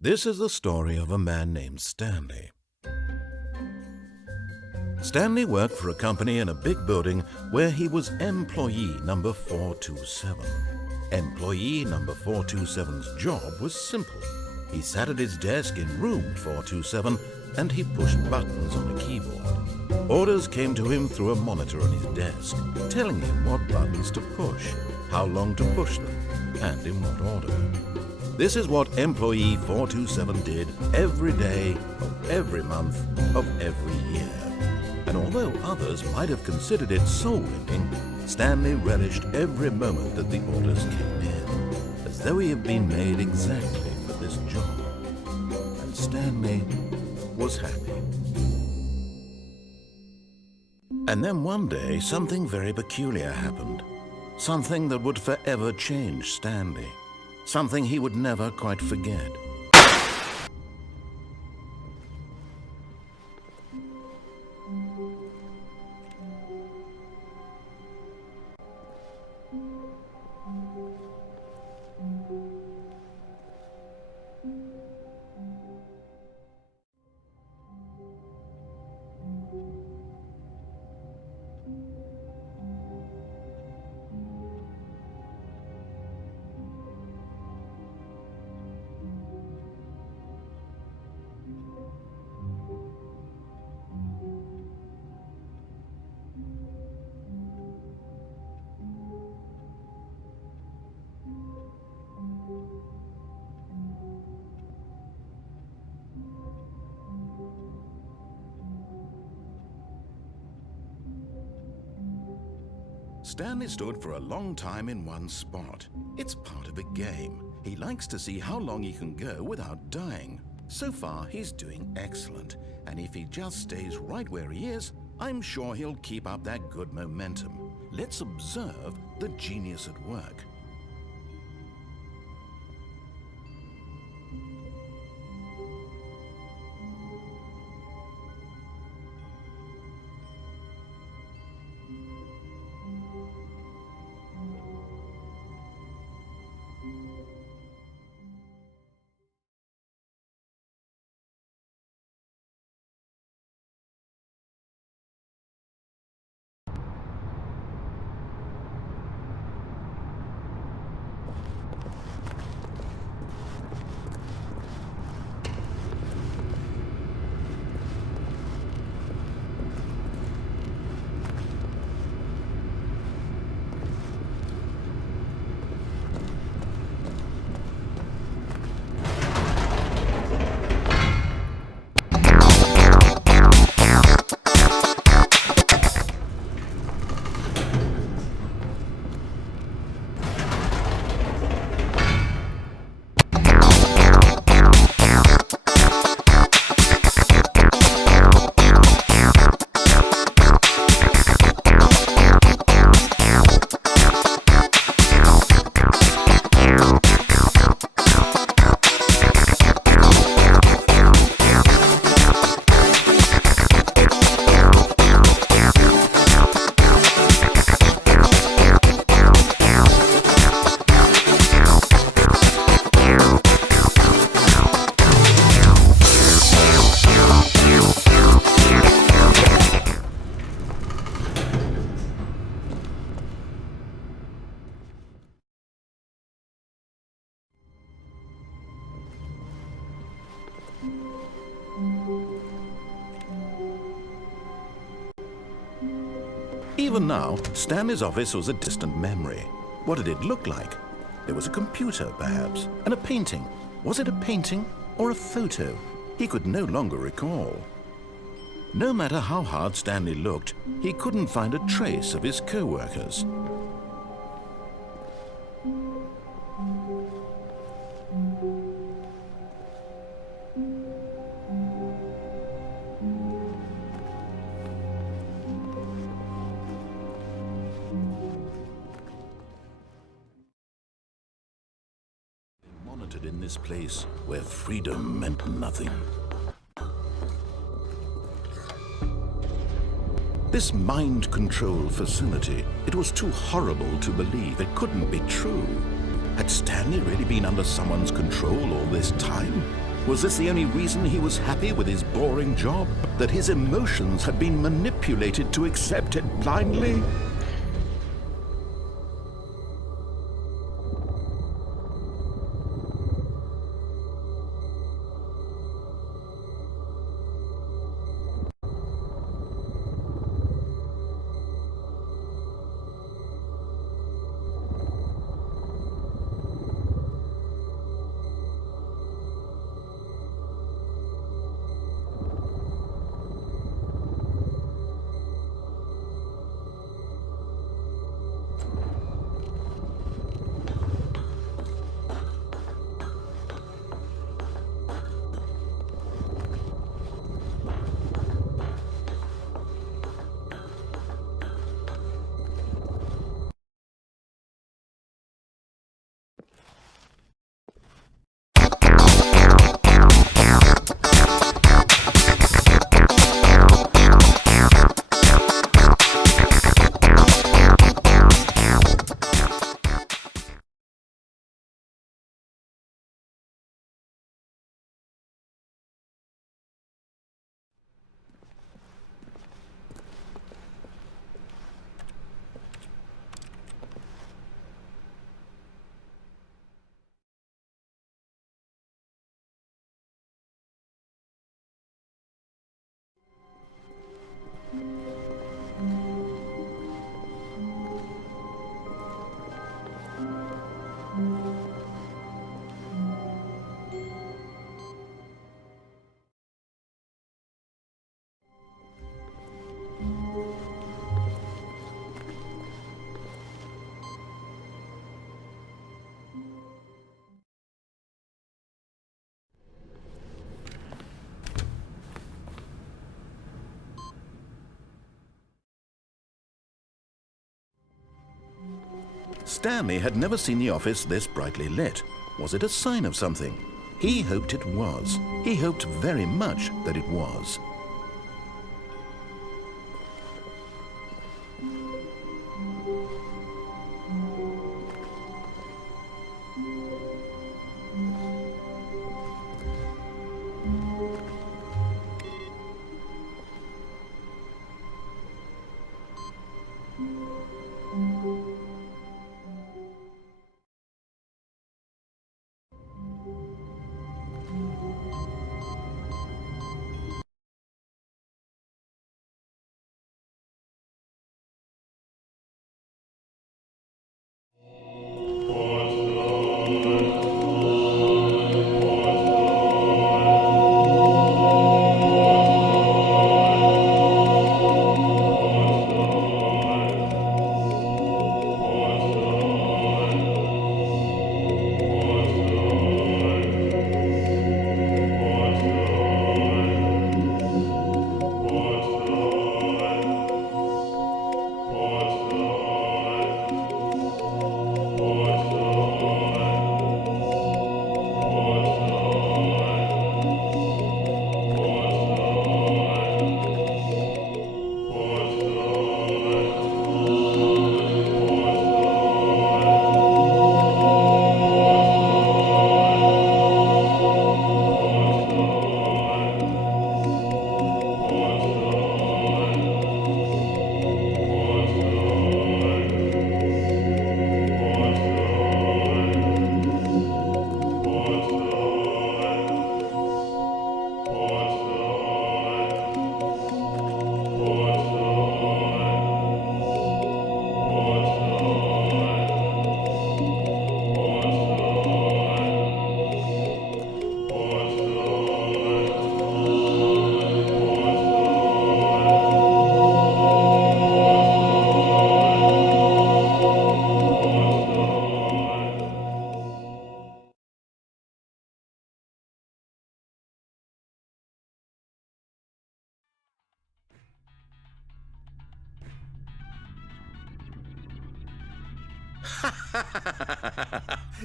This is the story of a man named Stanley. Stanley worked for a company in a big building where he was employee number 427. Employee number 427's job was simple. He sat at his desk in room 427 and he pushed buttons on a keyboard. Orders came to him through a monitor on his desk, telling him what buttons to push, how long to push them, and in what order. This is what employee 427 did every day of every month of every year. And although others might have considered it soul-winning, Stanley relished every moment that the orders came in, as though he had been made exactly for this job. And Stanley was happy. And then one day, something very peculiar happened. Something that would forever change Stanley. Something he would never quite forget. Stanley stood for a long time in one spot. It's part of a game. He likes to see how long he can go without dying. So far, he's doing excellent. And if he just stays right where he is, I'm sure he'll keep up that good momentum. Let's observe the genius at work. Even now, Stanley's office was a distant memory. What did it look like? There was a computer, perhaps, and a painting. Was it a painting or a photo? He could no longer recall. No matter how hard Stanley looked, he couldn't find a trace of his co-workers. In this place where freedom meant nothing. This mind control facility, it was too horrible to believe. It couldn't be true. Had Stanley really been under someone's control all this time? Was this the only reason he was happy with his boring job? That his emotions had been manipulated to accept it blindly? Stanley had never seen the office this brightly lit. Was it a sign of something? He hoped it was. He hoped very much that it was.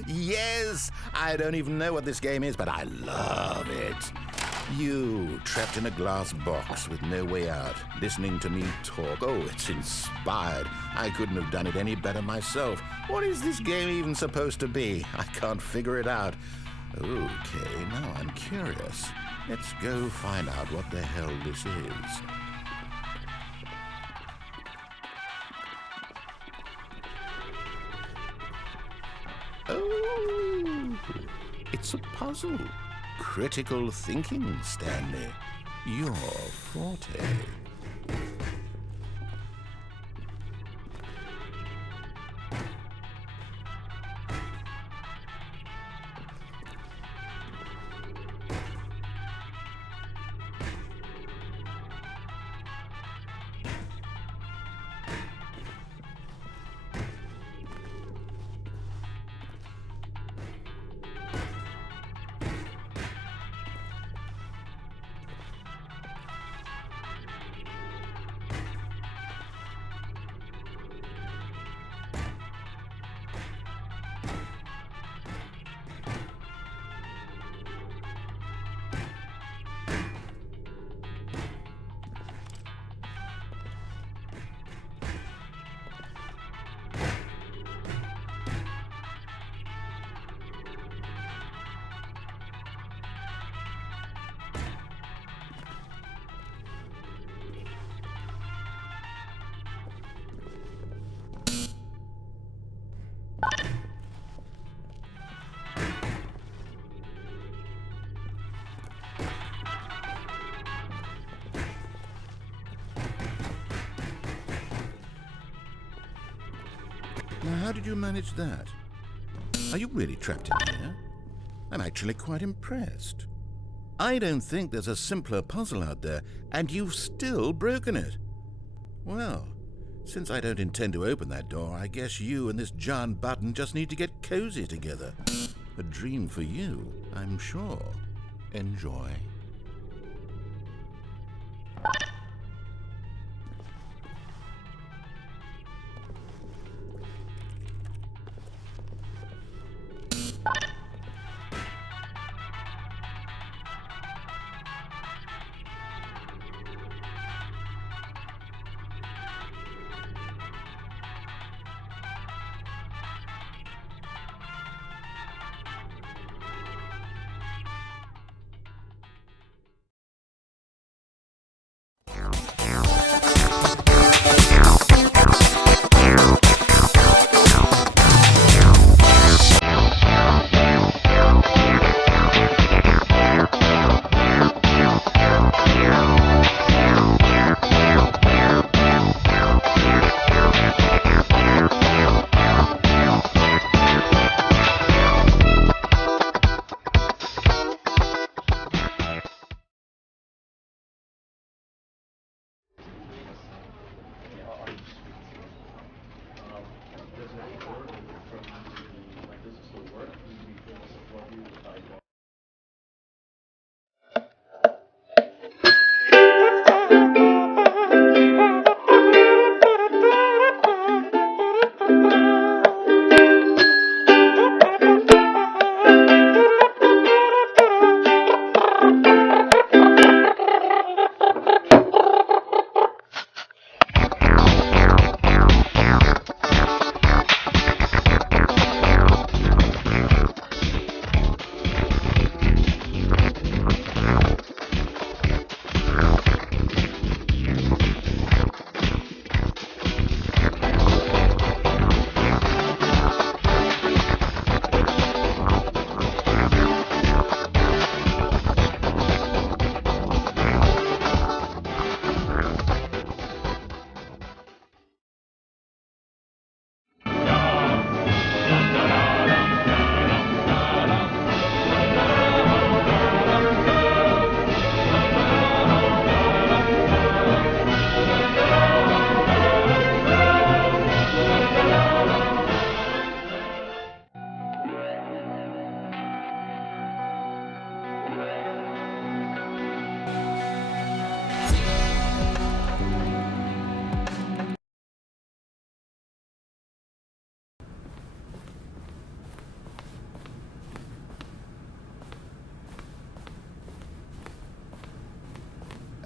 Yes! I don't even know what this game is, but I love it. You, trapped in a glass box with no way out, listening to me talk. Oh, it's inspired. I couldn't have done it any better myself. What is this game even supposed to be? I can't figure it out. Okay, now I'm curious. Let's go find out what the hell this is. Oh, it's a puzzle. Critical thinking, Stanley. Your forte. Now, how did you manage that? Are you really trapped in here? I'm actually quite impressed. I don't think there's a simpler puzzle out there, and you've still broken it. Well, since I don't intend to open that door, I guess you and this giant button just need to get cozy together. A dream for you, I'm sure. Enjoy.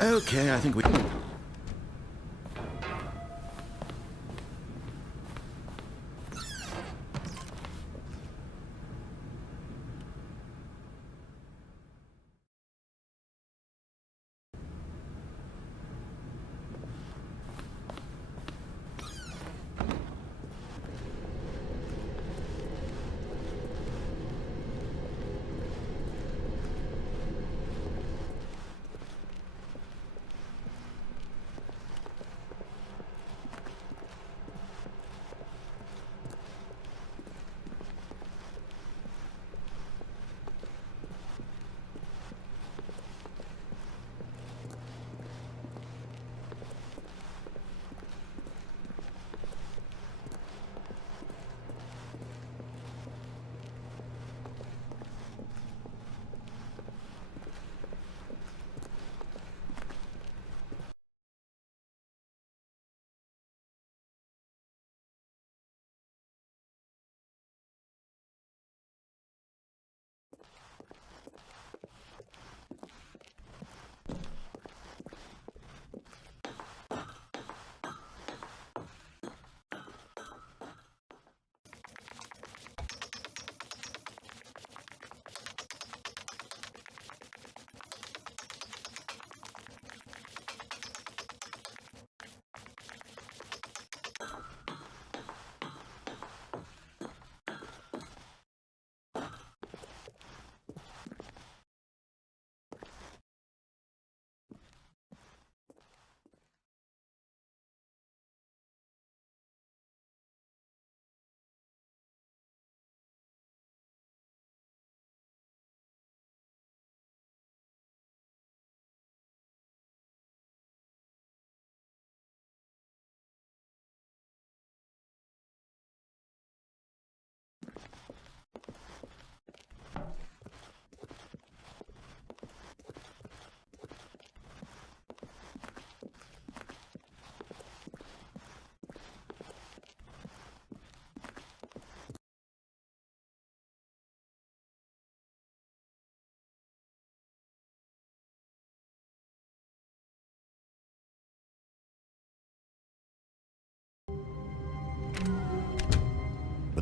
Okay, I think we...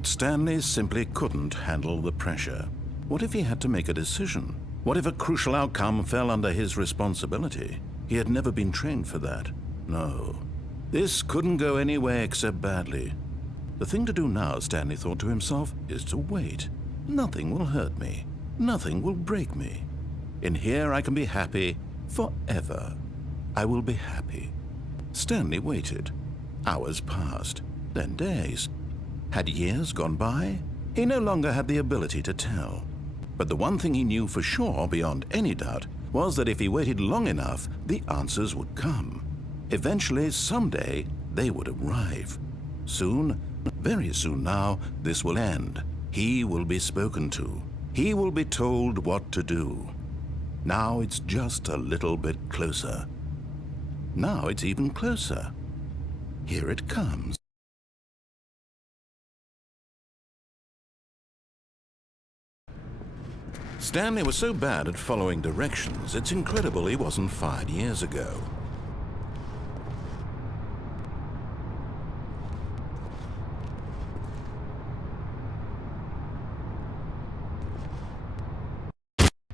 But Stanley simply couldn't handle the pressure. What if he had to make a decision? What if a crucial outcome fell under his responsibility? He had never been trained for that. No. This couldn't go anywhere except badly. The thing to do now, Stanley thought to himself, is to wait. Nothing will hurt me. Nothing will break me. In here I can be happy forever. I will be happy. Stanley waited. Hours passed, then days. Had years gone by? He no longer had the ability to tell. But the one thing he knew for sure, beyond any doubt, was that if he waited long enough, the answers would come. Eventually, someday, they would arrive. Soon, very soon now, this will end. He will be spoken to. He will be told what to do. Now it's just a little bit closer. Now it's even closer. Here it comes. Stanley was so bad at following directions, it's incredible he wasn't fired years ago.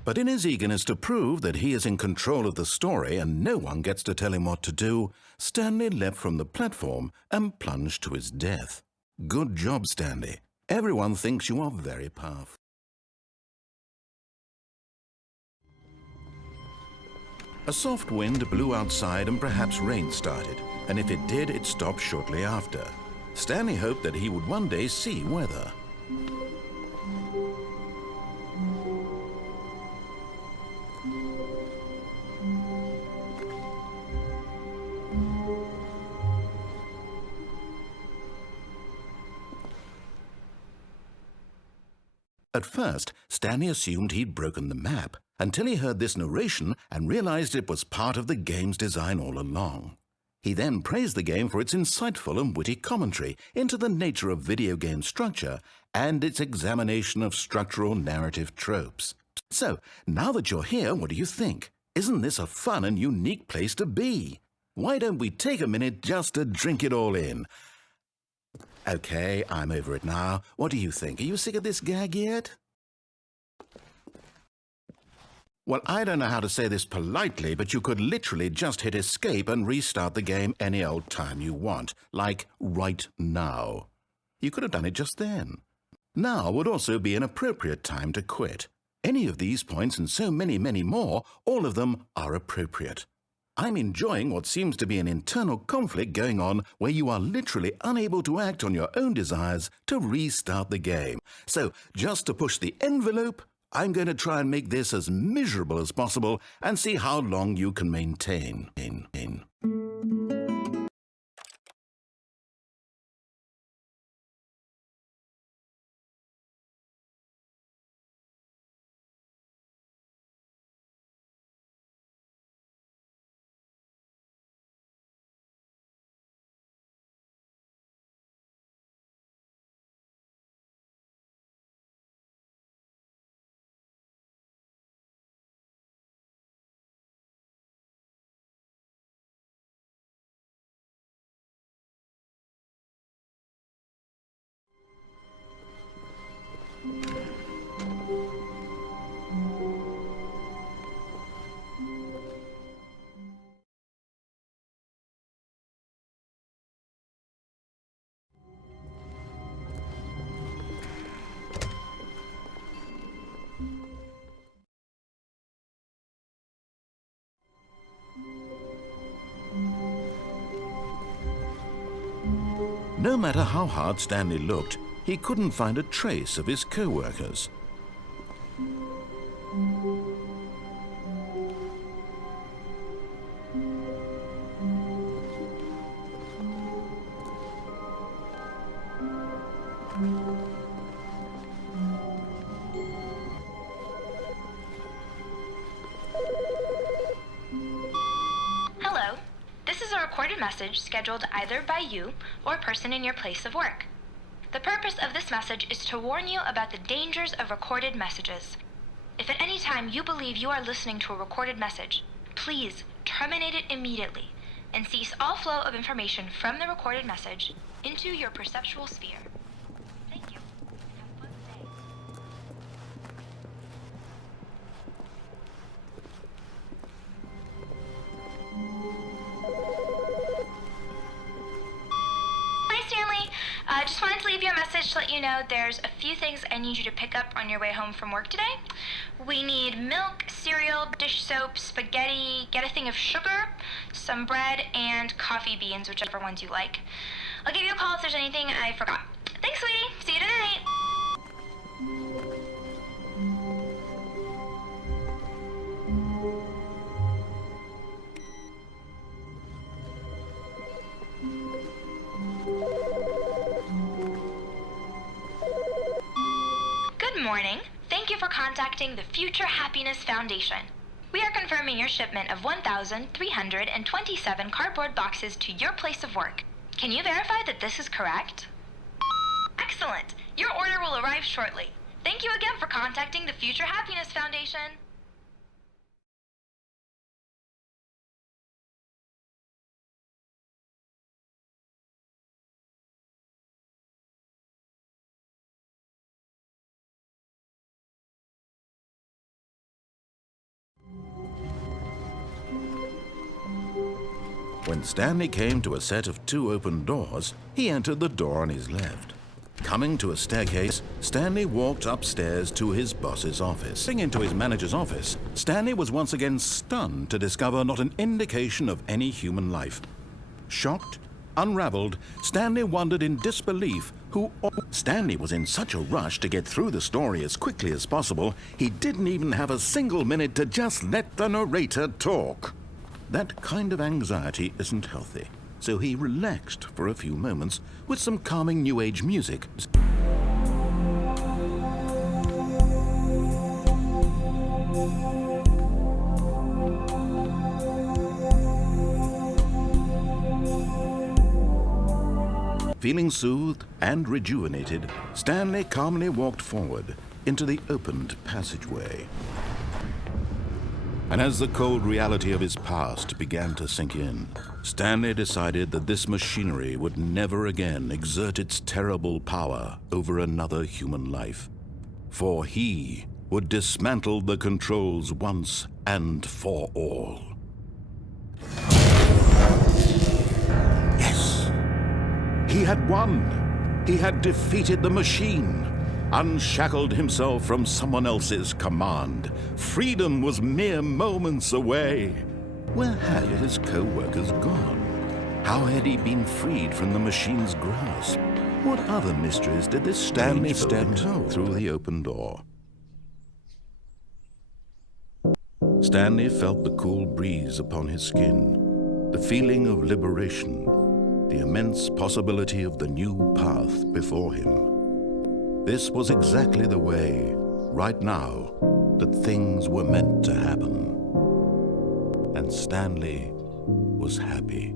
But in his eagerness to prove that he is in control of the story and no one gets to tell him what to do, Stanley leapt from the platform and plunged to his death. Good job, Stanley. Everyone thinks you are very powerful. A soft wind blew outside and perhaps rain started, and if it did, it stopped shortly after. Stanley hoped that he would one day see weather. At first, Stanley assumed he'd broken the map, until he heard this narration and realized it was part of the game's design all along. He then praised the game for its insightful and witty commentary into the nature of video game structure and its examination of structural narrative tropes. So, now that you're here, what do you think? Isn't this a fun and unique place to be? Why don't we take a minute just to drink it all in? Okay, I'm over it now. What do you think? Are you sick of this gag yet? Well, I don't know how to say this politely, but you could literally just hit escape and restart the game any old time you want, like right now. You could have done it just then. Now would also be an appropriate time to quit. Any of these points and so many, many more, all of them are appropriate. I'm enjoying what seems to be an internal conflict going on where you are literally unable to act on your own desires to restart the game. So, just to push the envelope, I'm going to try and make this as miserable as possible and see how long you can maintain. No matter how hard Stanley looked, he couldn't find a trace of his co-workers. Hello. This is a recorded message scheduled either by you or a person in your place of work. The purpose of this message is to warn you about the dangers of recorded messages. If at any time you believe you are listening to a recorded message, please terminate it immediately and cease all flow of information from the recorded message into your perceptual sphere. Thank you. Just wanted to leave you a message to let you know there's a few things I need you to pick up on your way home from work today. We need milk, cereal, dish soap, spaghetti, get a thing of sugar, some bread, and coffee beans, whichever ones you like. I'll give you a call if there's anything I forgot. Thanks, sweetie. See you tonight. Good morning. Thank you for contacting the Future Happiness Foundation. We are confirming your shipment of 1,327 cardboard boxes to your place of work. Can you verify that this is correct? Excellent. Your order will arrive shortly. Thank you again for contacting the Future Happiness Foundation. When Stanley came to a set of 2 open doors, he entered the door on his left. Coming to a staircase, Stanley walked upstairs to his boss's office. Getting into his manager's office, Stanley was once again stunned to discover not an indication of any human life. Shocked, unraveled, Stanley wondered in disbelief who... Stanley was in such a rush to get through the story as quickly as possible, he didn't even have a single minute to just let the narrator talk. That kind of anxiety isn't healthy, so he relaxed for a few moments with some calming New Age music. Feeling soothed and rejuvenated, Stanley calmly walked forward into the opened passageway. And as the cold reality of his past began to sink in, Stanley decided that this machinery would never again exert its terrible power over another human life. For he would dismantle the controls once and for all. Yes! He had won! He had defeated the machine! Unshackled himself from someone else's command. Freedom was mere moments away. Where had his co-workers gone? How had he been freed from the machine's grasp? What other mysteries did this Stanley stepped through the open door? Stanley felt the cool breeze upon his skin, the feeling of liberation, the immense possibility of the new path before him. This was exactly the way, right now, that things were meant to happen. And Stanley was happy.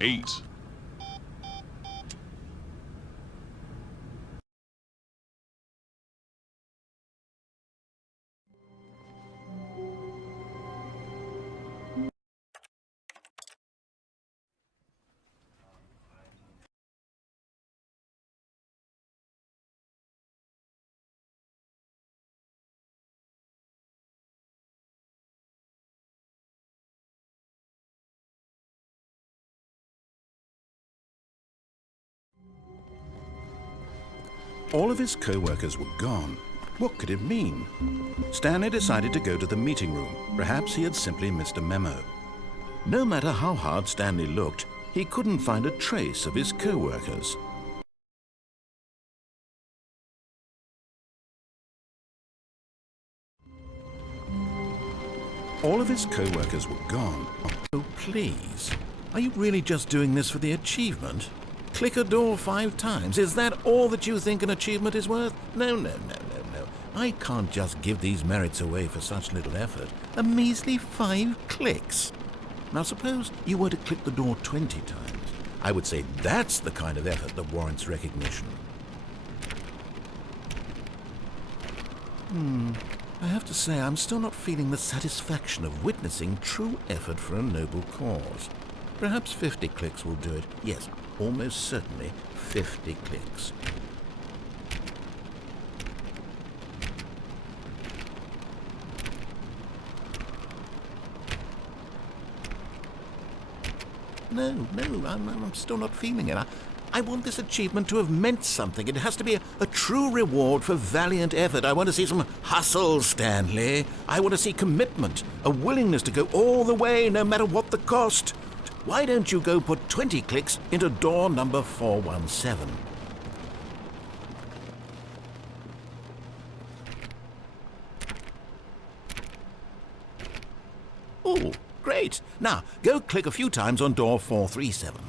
Eight. All of his co-workers were gone. What could it mean? Stanley decided to go to the meeting room. Perhaps he had simply missed a memo. No matter how hard Stanley looked, he couldn't find a trace of his co-workers. All of his co-workers were gone. Oh, please. Are you really just doing this for the achievement? Click a door 5 times. Is that all that you think an achievement is worth? No, no, no, no, no. I can't just give these merits away for such little effort. A measly 5 clicks. Now suppose you were to click the door 20 times. I would say that's the kind of effort that warrants recognition. I have to say I'm still not feeling the satisfaction of witnessing true effort for a noble cause. Perhaps 50 clicks will do it. Yes, almost certainly 50 clicks. No, I'm still not feeling it. I want this achievement to have meant something. It has to be a true reward for valiant effort. I want to see some hustle, Stanley. I want to see commitment, a willingness to go all the way, no matter what the cost. Why don't you go put 20 clicks into door number 417? Oh, great. Now, go click a few times on door 437.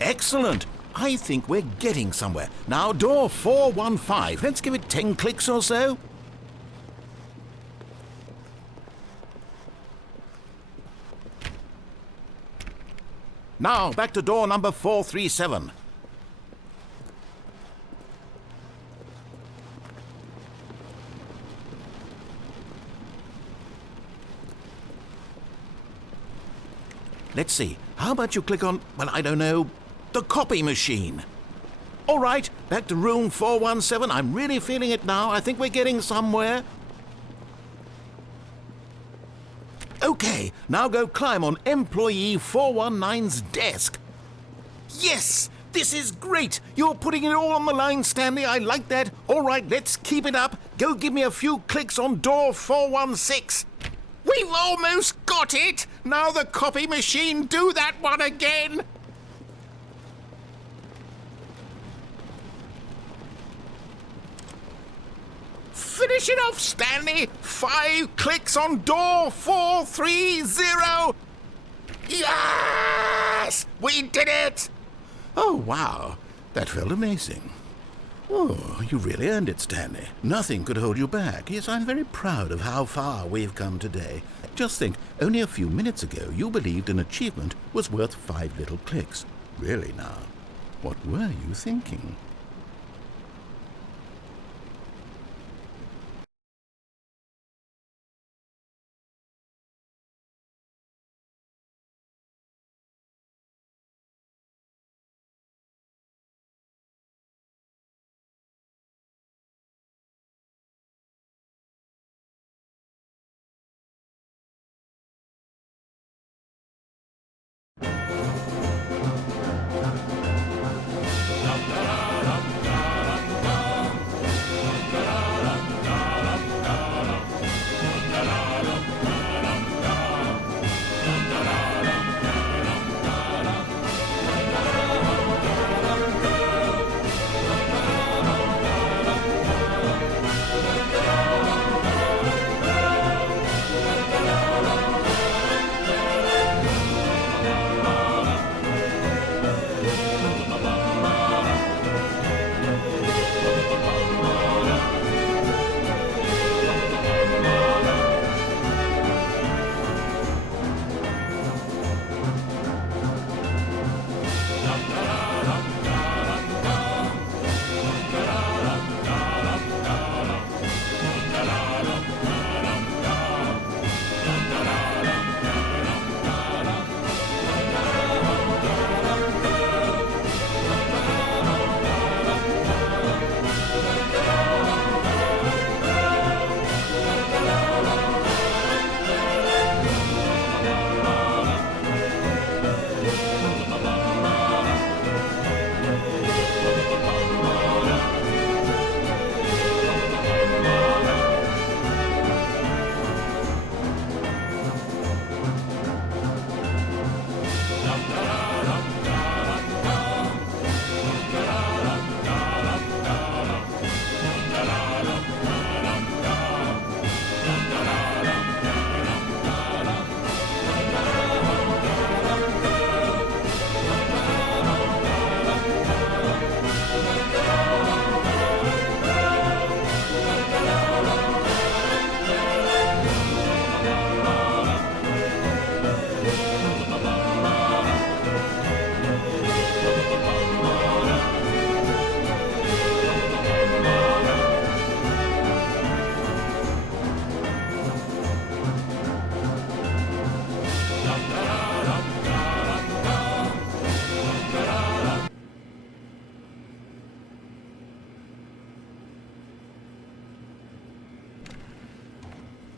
Excellent. I think we're getting somewhere. Now, door 415. Let's give it 10 clicks or so. Now, back to door number 437. Let's see. How about you click on, well, I don't know, the copy machine? All right, back to room 417. I'm really feeling it now. I think we're getting somewhere. Okay, now go climb on employee 419's desk. Yes, this is great. You're putting it all on the line, Stanley. I like that. All right, let's keep it up. Go give me a few clicks on door 416. We've almost got it. Now the copy machine, do that one again. Finish it off, Stanley. 5 clicks on door 430. Yes! We did it! Oh, wow. That felt amazing. Oh, you really earned it, Stanley. Nothing could hold you back. Yes, I'm very proud of how far we've come today. Just think, only a few minutes ago you believed an achievement was worth 5 little clicks. Really now, what were you thinking?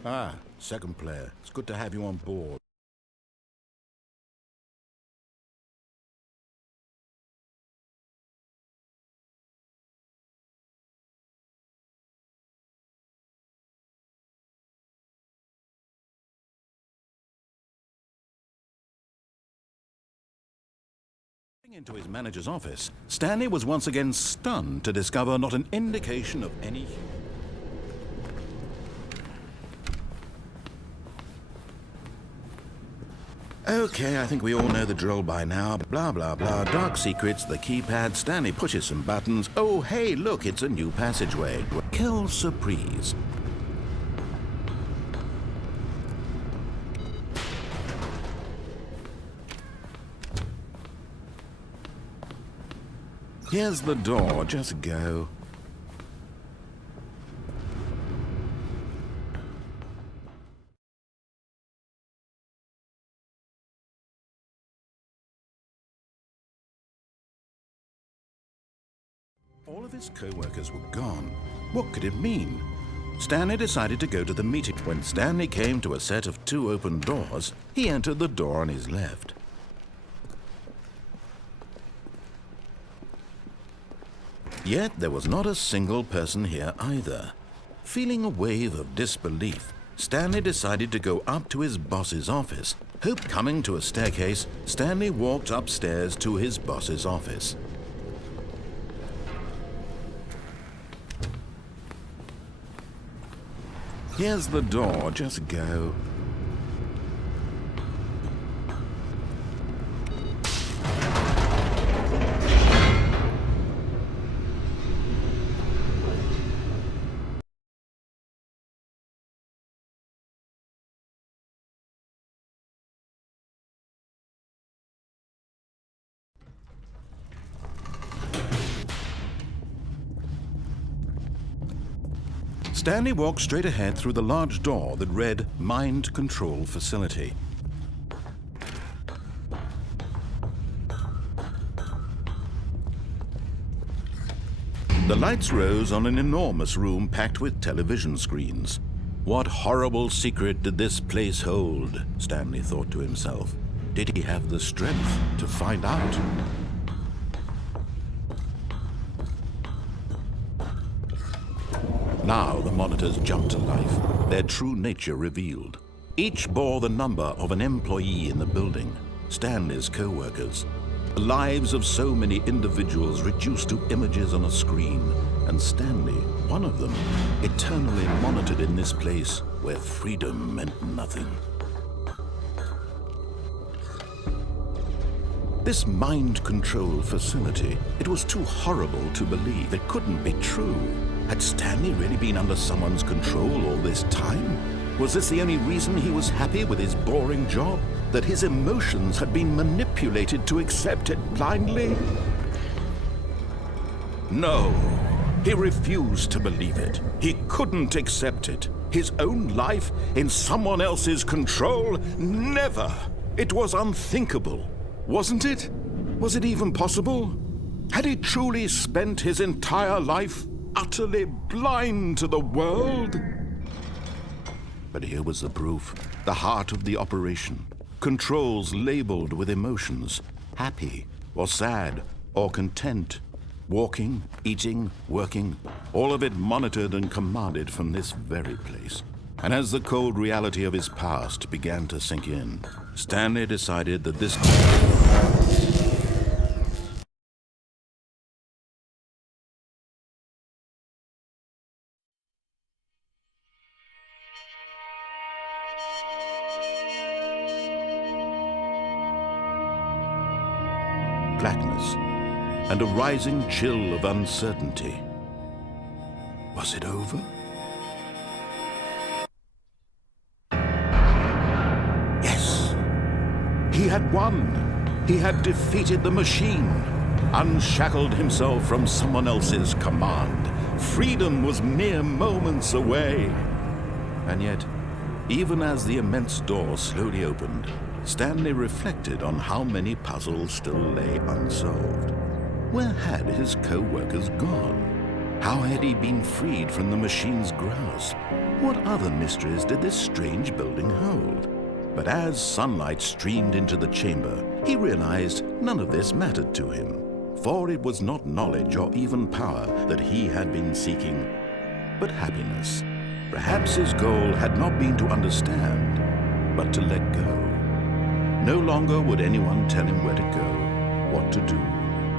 Ah, second player. It's good to have you on board. Into his manager's office, Stanley was once again stunned to discover not an indication of any... Okay, I think we all know the drill by now. Blah, blah, blah. Dark secrets, the keypad. Stanley pushes some buttons. Oh, hey, look, it's a new passageway. Quelle surprise. Here's the door. Just go. All of his co-workers were gone. What could it mean? Stanley decided to go to the meeting. When Stanley came to a set of 2 open doors, he entered the door on his left. Yet there was not a single person here either. Feeling a wave of disbelief, Stanley decided to go up to his boss's office. Coming to a staircase, Stanley walked upstairs to his boss's office. Here's the door, just go. Stanley walked straight ahead through the large door that read Mind Control Facility. The lights rose on an enormous room packed with television screens. What horrible secret did this place hold? Stanley thought to himself. Did he have the strength to find out? Now the monitors jumped to life, their true nature revealed. Each bore the number of an employee in the building, Stanley's co-workers. The lives of so many individuals reduced to images on a screen, and Stanley, one of them, eternally monitored in this place where freedom meant nothing. This mind control facility, it was too horrible to believe. It couldn't be true. Had Stanley really been under someone's control all this time? Was this the only reason he was happy with his boring job? That his emotions had been manipulated to accept it blindly? No, he refused to believe it. He couldn't accept it. His own life in someone else's control? Never! It was unthinkable. Wasn't it? Was it even possible? Had he truly spent his entire life utterly blind to the world? But here was the proof, the heart of the operation. Controls labeled with emotions, happy or sad or content. Walking, eating, working, all of it monitored and commanded from this very place. And as the cold reality of his past began to sink in, Stanley decided that this blackness and a rising chill of uncertainty. Was it over? Yes! He had won! He had defeated the machine, unshackled himself from someone else's command. Freedom was mere moments away. And yet, even as the immense door slowly opened, Stanley reflected on how many puzzles still lay unsolved. Where had his co-workers gone? How had he been freed from the machine's grasp? What other mysteries did this strange building hold? But as sunlight streamed into the chamber, he realized none of this mattered to him, for it was not knowledge or even power that he had been seeking, but happiness. Perhaps his goal had not been to understand, but to let go. No longer would anyone tell him where to go, what to do,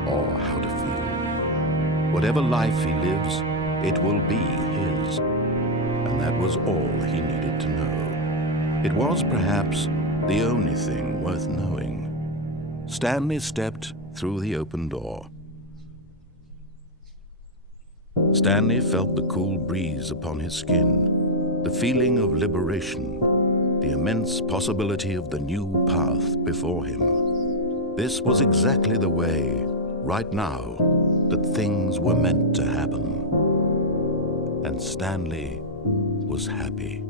or how to feel. Whatever life he lives, it will be his. And that was all he needed to know. It was perhaps the only thing worth knowing. Stanley stepped through the open door. Stanley felt the cool breeze upon his skin, the feeling of liberation, the immense possibility of the new path before him. This was exactly the way, right now, that things were meant to happen. And Stanley was happy.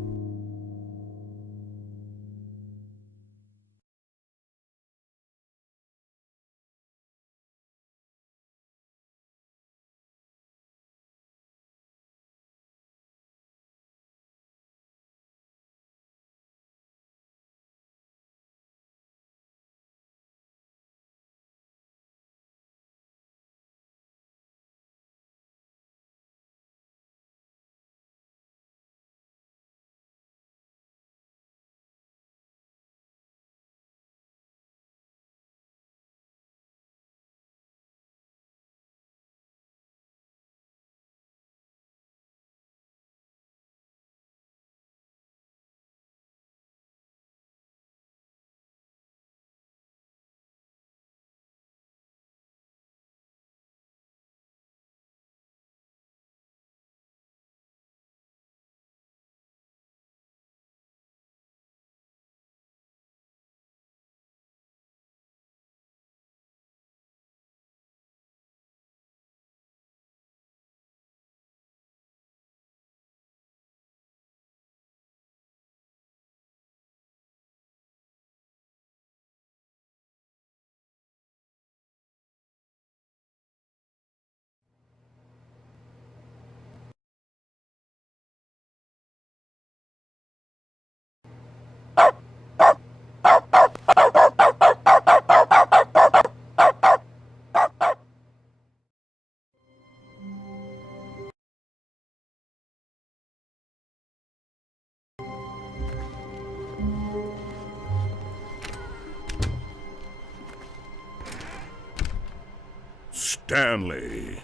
Stanley.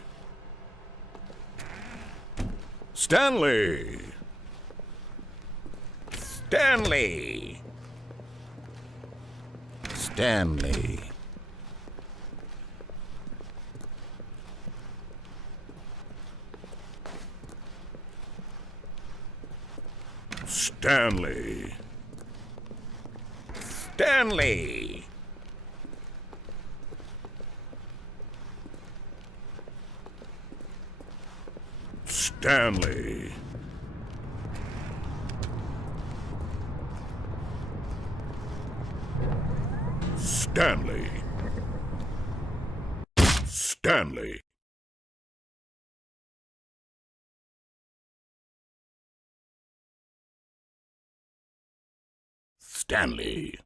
Stanley! Stanley! Stanley. Stanley! Stanley! Stanley! Stanley! Stanley! Stanley!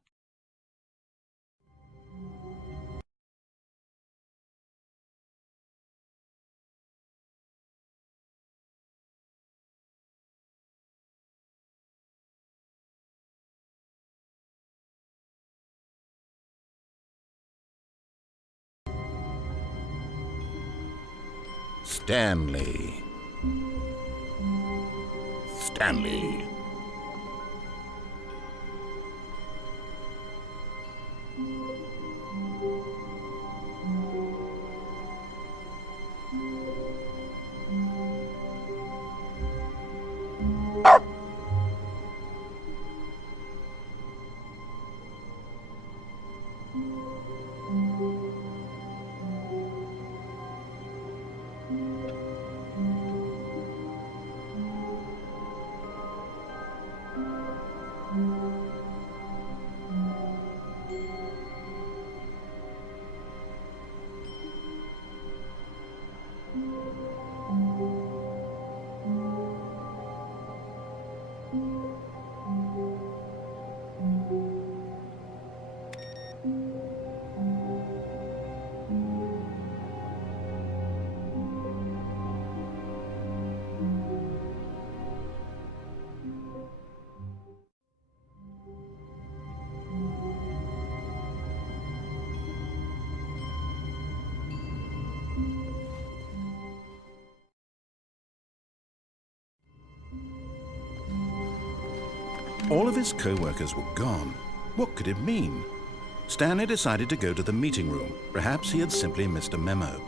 Stanley. Stanley! All of his co-workers were gone. What could it mean? Stanley decided to go to the meeting room. Perhaps he had simply missed a memo.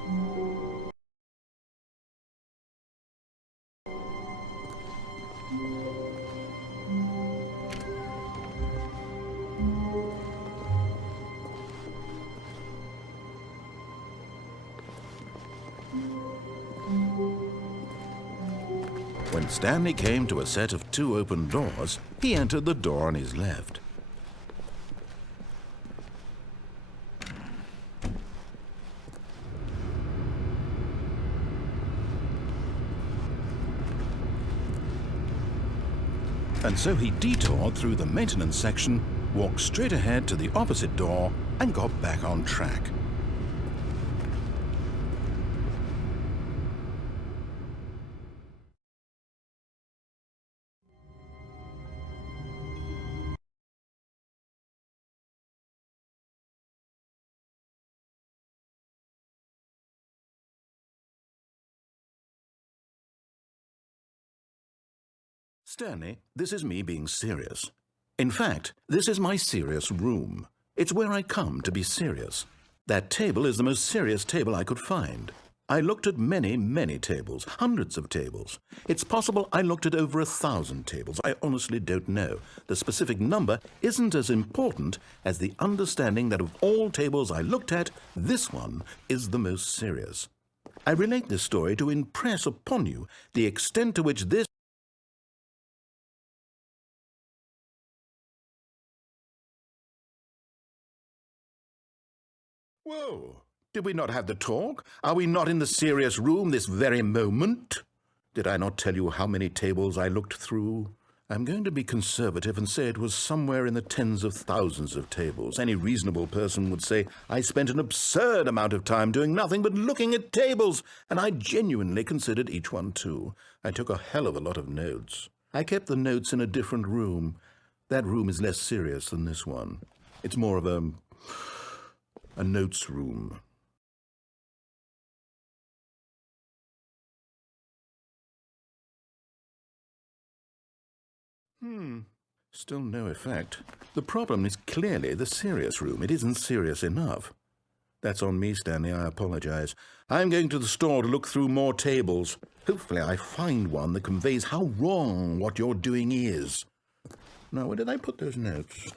When Stanley came to a set of 2 open doors, he entered the door on his left. And so he detoured through the maintenance section, walked straight ahead to the opposite door, and got back on track. Stanley, this is me being serious. In fact, this is my serious room. It's where I come to be serious. That table is the most serious table I could find. I looked at many, many tables, hundreds of tables. It's possible I looked at over 1,000 tables. I honestly don't know. The specific number isn't as important as the understanding that of all tables I looked at, this one is the most serious. I relate this story to impress upon you the extent to which this Whoa! Did we not have the talk? Are we not in the serious room this very moment? Did I not tell you how many tables I looked through? I'm going to be conservative and say it was somewhere in the tens of thousands of tables. Any reasonable person would say I spent an absurd amount of time doing nothing but looking at tables, and I genuinely considered each one too. I took a hell of a lot of notes. I kept the notes in a different room. That room is less serious than this one. It's more of a notes room. Still no effect. The problem is clearly the serious room. It isn't serious enough. That's on me, Stanley. I apologize. I'm going to the store to look through more tables. Hopefully I find one that conveys how wrong what you're doing is. Now, where did I put those notes?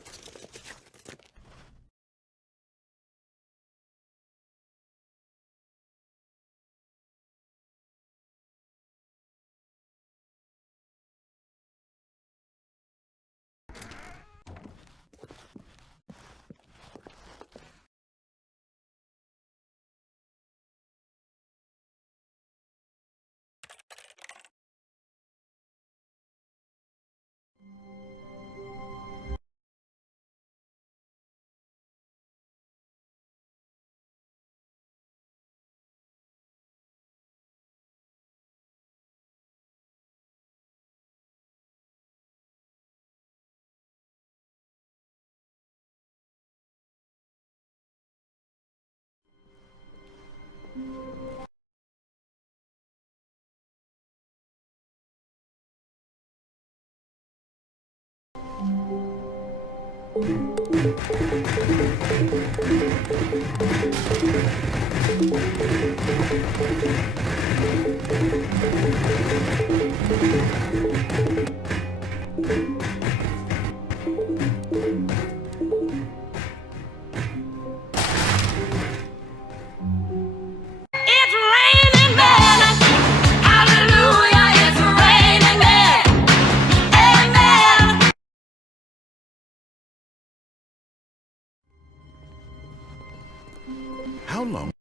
How long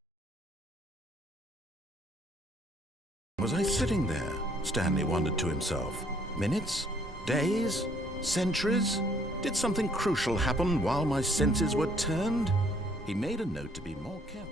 was I sitting there? Stanley wondered to himself. Minutes? Days? Centuries? Did something crucial happen while my senses were turned? He made a note to be more careful.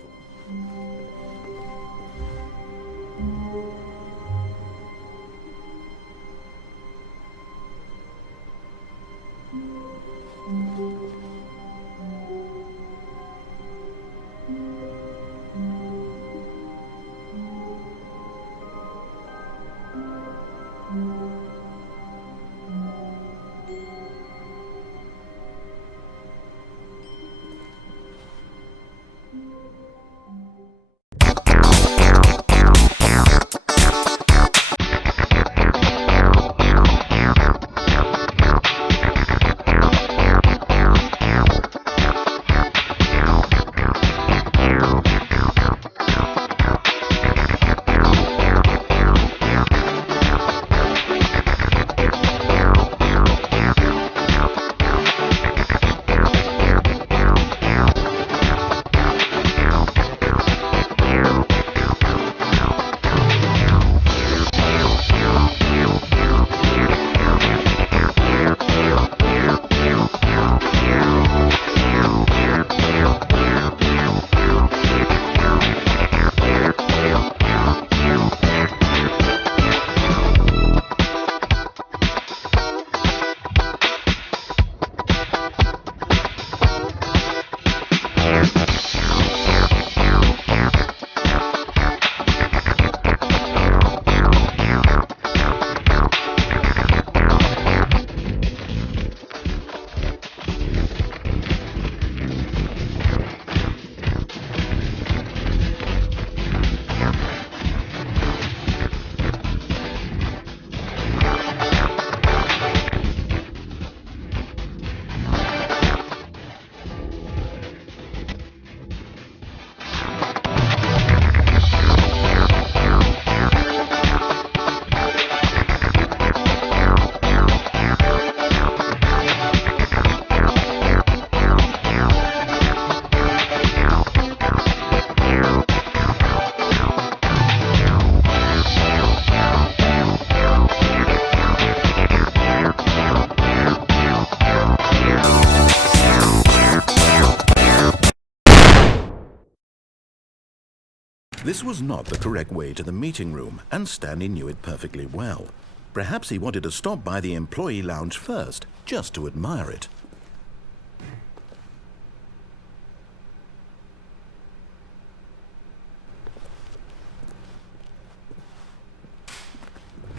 This was not the correct way to the meeting room, and Stanley knew it perfectly well. Perhaps he wanted to stop by the employee lounge first, just to admire it.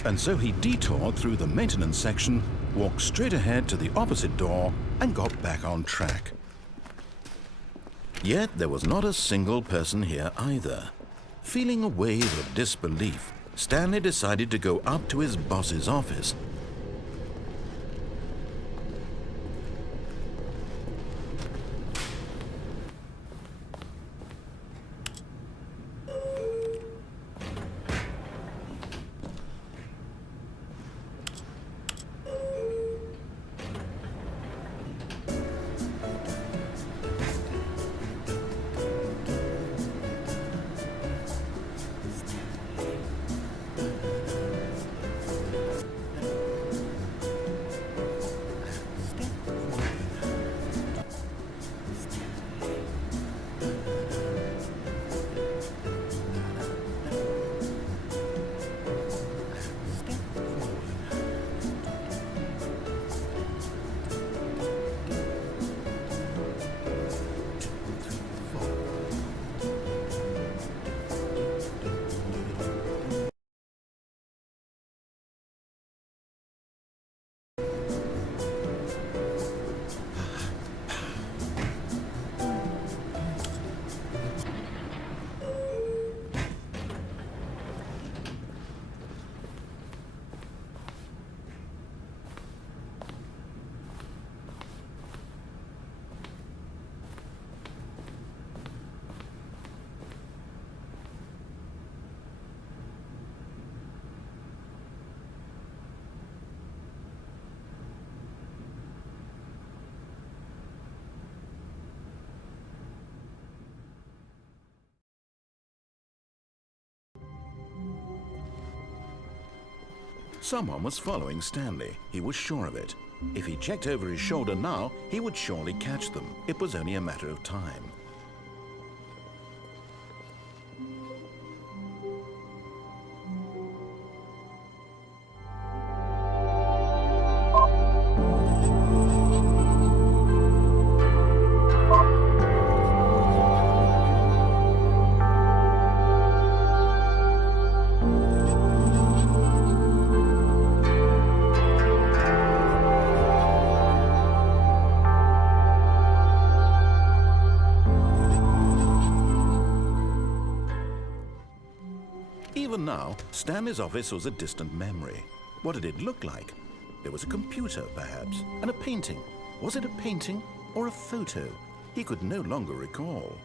And so he detoured through the maintenance section, walked straight ahead to the opposite door, and got back on track. Yet there was not a single person here either. Feeling a wave of disbelief, Stanley decided to go up to his boss's office. Someone was following Stanley. He was sure of it. If he checked over his shoulder now, he would surely catch them. It was only a matter of time. Even now, Stanley's office was a distant memory. What did it look like? There was a computer, perhaps, and a painting. Was it a painting or a photo? He could no longer recall.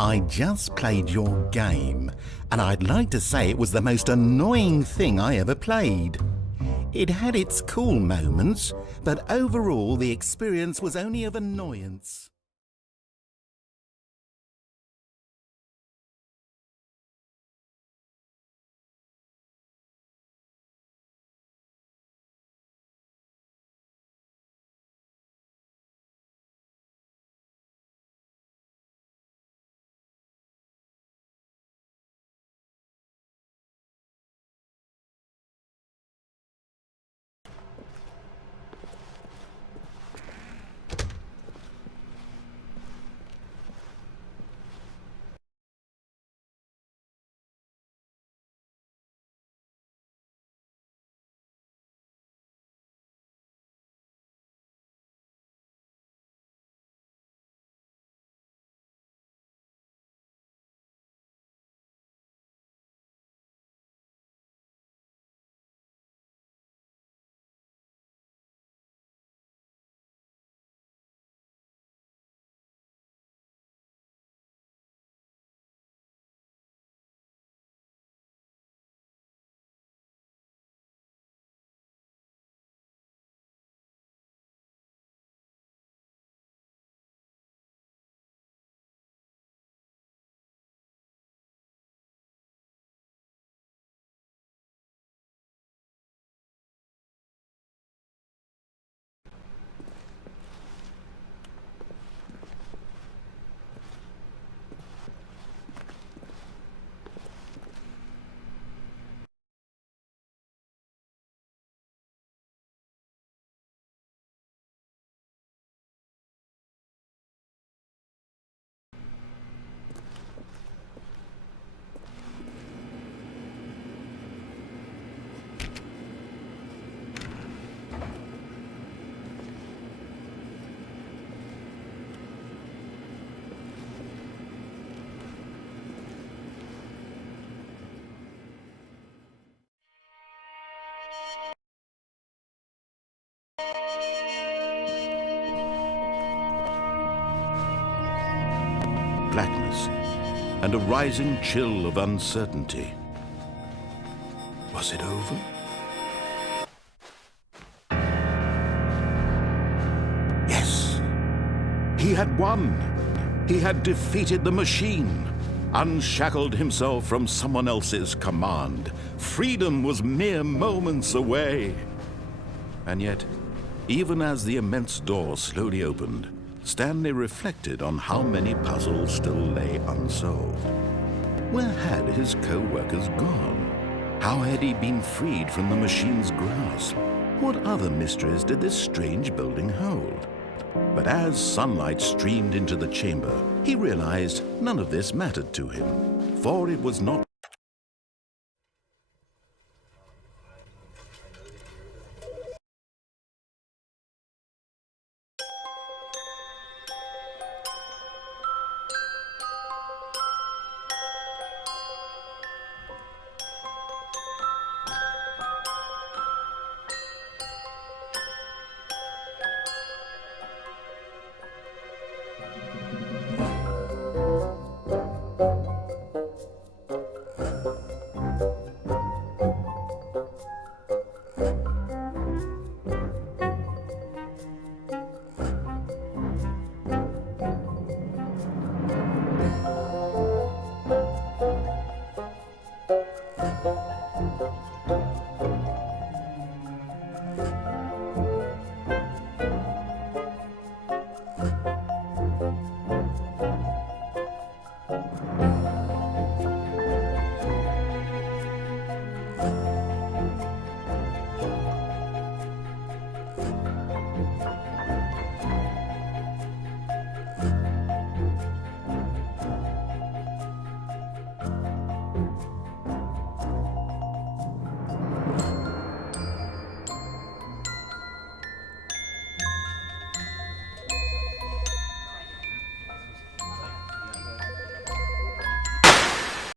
I just played your game, and I'd like to say it was the most annoying thing I ever played. It had its cool moments, but overall the experience was only of annoyance. Blackness and a rising chill of uncertainty. Was it over? Yes! He had won! He had defeated the machine, unshackled himself from someone else's command. Freedom was mere moments away. And yet, even as the immense door slowly opened, Stanley reflected on how many puzzles still lay unsolved. Where had his co-workers gone? How had he been freed from the machine's grasp? What other mysteries did this strange building hold? But as sunlight streamed into the chamber, he realized none of this mattered to him, for it was not